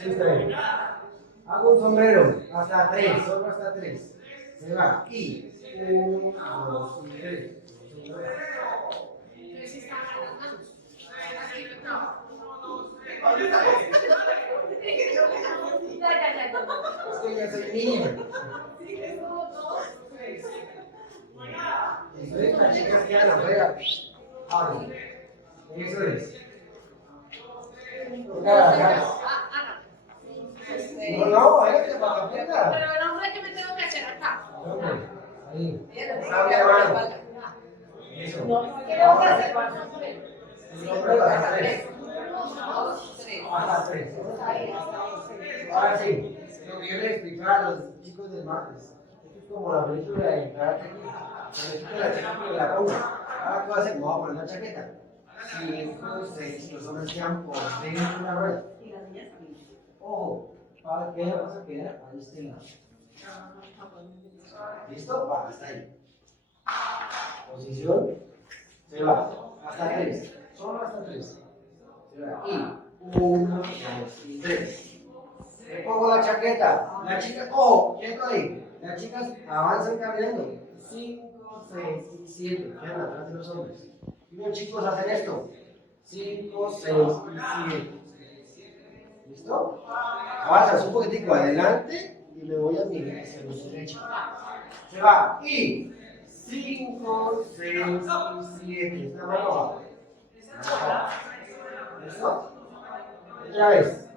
6. Hago un sombrero hasta 3, solo hasta 3. Se va. Y 1, 2 y 3. Estoy ya soy niño. Entonces las chicas quedan afuera. Eso es. Cara. No, es para la pierna. Pero no es que me tengo que hacer acá. Ahí. Abre la mano. Eso. Ahora. El hombre hasta 3. Hasta 3. Ahora sí. Lo que yo les explicaba a los chicos del martes. Esto es como la película de Karate Kid. La película de la chica de la ponga. Ahora tú haces, me voy a poner una chaqueta. 5, 6, los hombres quedan por dentro de una rueda. Ojo, para que vas a quedar ahí este lado. ¿Listo? Va, hasta ahí. Posición. Se va. Hasta 3. Solo hasta 3. Se va. Y 1, 2 y 3. Le pongo la chaqueta. La chica, ojo, quieto ahí. Las chicas avanzan caminando. 5, 6 y 7. Quedan atrás de los hombres. Y los chicos hacen esto. 5, 6 y 7. ¿Listo? Avanzas un poquitico adelante y me voy a mi derecha. Se va. Y 5, 6 y 7. Esta mano abajo. ¿Listo? Otra vez.